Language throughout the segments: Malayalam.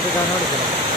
風が乗るけど。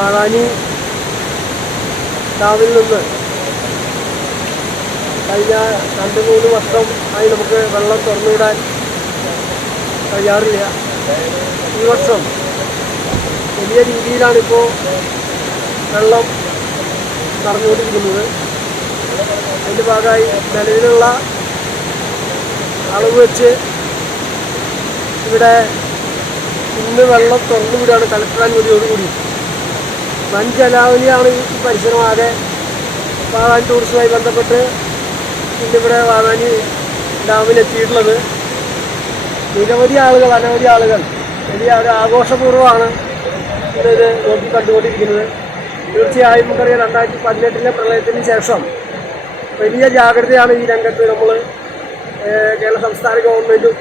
മാറാനി ഡാമിൽ നിന്ന് കഴിഞ്ഞ രണ്ട് മൂന്ന് വർഷം ആയി നമുക്ക് വെള്ളം തുറന്നുവിടാൻ കഴിയാറില്ല ഈ വർഷം വലിയ രീതിയിലാണിപ്പോൾ വെള്ളം നടന്നുകൊണ്ടിരിക്കുന്നത് അതിന്റെ ഭാഗമായി നിലവിലുള്ള അളവ് വെച്ച് ഇവിടെ ഇന്ന് വെള്ളം തുറന്നുകൂടിയാണ് കലക്ടർ അനുമതിയോടുകൂടി. വൻ ജലാവലിയാണ് ഈ പരിസരമാകെ വാഗാൻ ടൂറിസവുമായി ബന്ധപ്പെട്ട് ഇന്നിവിടെ വാഗാനി ഡാമിലെത്തിയിട്ടുള്ളത്. നിരവധി ആളുകൾ അനവധി ആളുകൾ വലിയ ഒരു ആഘോഷപൂർവമാണ് ഇന്നത് നോക്കി കണ്ടുകൊണ്ടിരിക്കുന്നത് തീർച്ചയായും നമുക്കറിയാം രണ്ടായിരത്തി പതിനെട്ടിലെ പ്രളയത്തിന് ശേഷം വലിയ ജാഗ്രതയാണ് ഈ രംഗത്ത് നമ്മൾ കേരള സംസ്ഥാന ഗവൺമെന്റും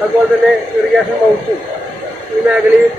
അതുപോലെ തന്നെ ഇറിഗേഷൻ വകുപ്പും ഈ മേഖലയിൽ